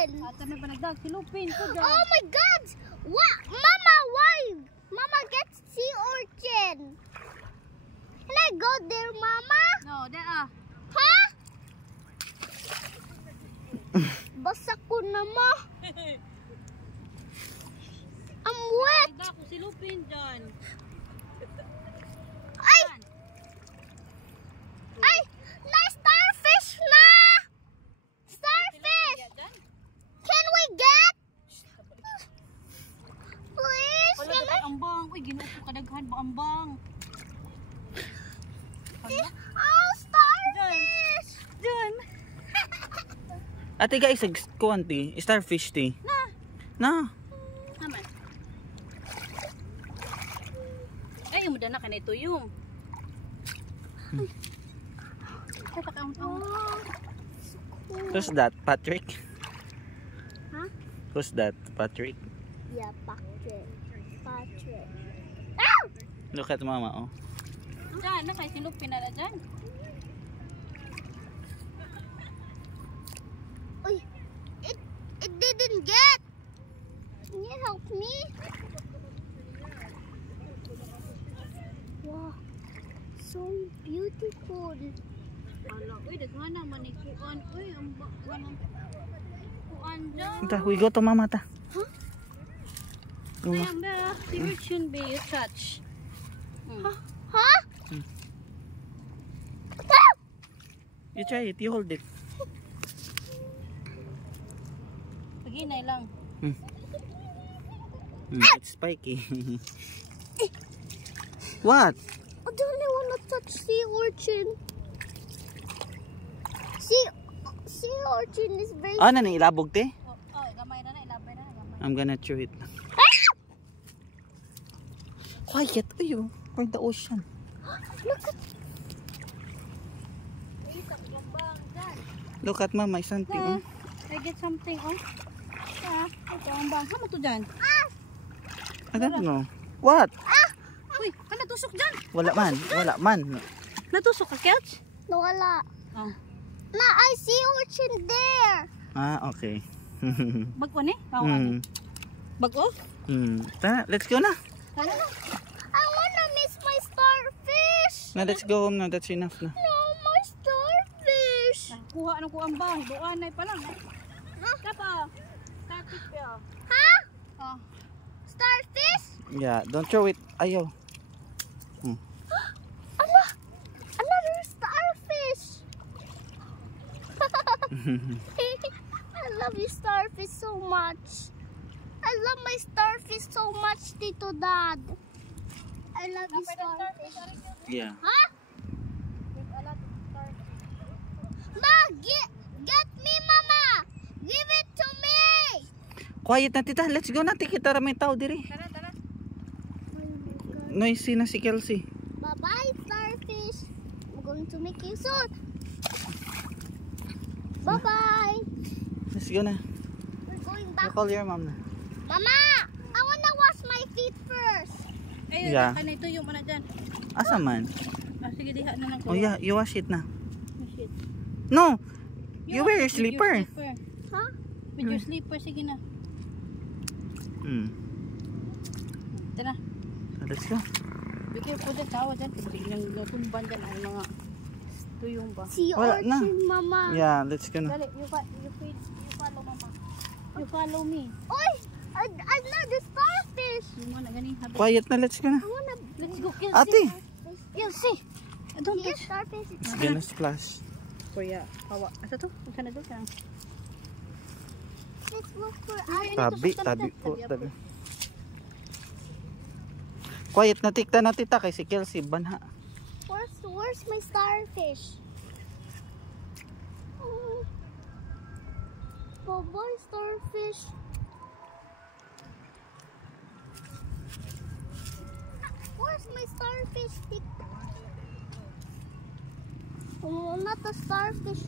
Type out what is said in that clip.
urchin. Ata may panagdag, silupin ko dyan. Oh my God! What? Mama, why? Mama gets sea urchin. Can I go there, Mama? No, there ah. Huh? Basa ko na mo. I'm wet. Panagdag ko silupin dyan. Ay! Ay! Na starfish na! Starfish! Can we get? Please, Wala can ka I? ambang. Uy, ginuto kadaghan ba ambang? Oh, starfish! Dyan. Ate guys, kuwan ti, starfish ti. Na. Naman. Ay, yung madana ka na ito yung. Who's that, Patrick? Huh? Who's that, Patrick? Yeah, Patrick. Patrick. Ow! Look at mama, oh. Dyan, nakay silupin na dyan. Uy, it didn't get. Can you help me? Wow, so beautiful. Wala, uy, daghan na manikuan. Uy, ang ganang kuan dyan. Ta, we go to mama ta. Huh? Sayang na, the urchin be you touch. Huh? You try it, you hold it. Paginay lang. It's spiky. What? I don't want to touch sea urchin. Sea urchin is very. Ah, na ilabog te? Oh, gamay na na, ilabay na na, gamay. I'm gonna chew it. Quiet, ayo. For the ocean. Look at. Uy, takbang dyan. Look at mama, something. Oh. I get something, oh. Ito ang bang. Hama to dyan. I don't know. What? Uy, natusok dyan. Wala man, wala man. Natusok ka, Kelch? Wala. Oh. Na, I see urchin there. Ah, okay. Bago ni? Bago? Tara, let's go na. Tara na. I wanna miss my starfish. Na, let's go home na. That's enough na. No, my starfish. Kuha ano ko ang bang. Doan na pa lang. Kapa. Starfish pa. Huh? Oh. Starfish? Yeah, don't throw it. Ayaw. Another starfish. I love you, starfish, so much. I love my starfish so much, Tito Dad. I love you, starfish. Yeah. Huh? Ma, get me, Mama. Give it to me. Quiet na tita. Let's go na. Tikita ramay tao diri. Tara, tara. Noisy na si Kelsey. Bye-bye, starfish. I'm going to make you soon. Bye-bye. Let's go na. We're going You back. call your mom na. Mama, I wanna wash my feet first. Ay, Yeah. yeah. Ito yung mana dyan. Asa man? Sige, diha na lang ko. Oh yeah, you wash it na. Oh, shit. No! You wear your With slipper. Huh? With your slipper, sige na. Tara. Let's go. Be careful dyan, tawa dyan. Biglang natumban dyan ang mga tuyong ba. Sea Wala na. urchin, Mama. Yeah, let's go na. Dali, you follow mama. You follow me. Oy, another starfish. Yung mga ganing habit. Quiet na, let's go na. I wanna Let's go, Kelsey. Ate! Kelsey. Don't see a touch. starfish. It's gonna splash. Kuya, hawa. Asa to? Asa na doon ka? Let's look for Tabi po. Tabi. Quiet na tikta na tita kay si Kelsey banha. Where's my starfish? Oh, bye starfish. Where's my starfish? Oh, not the starfish.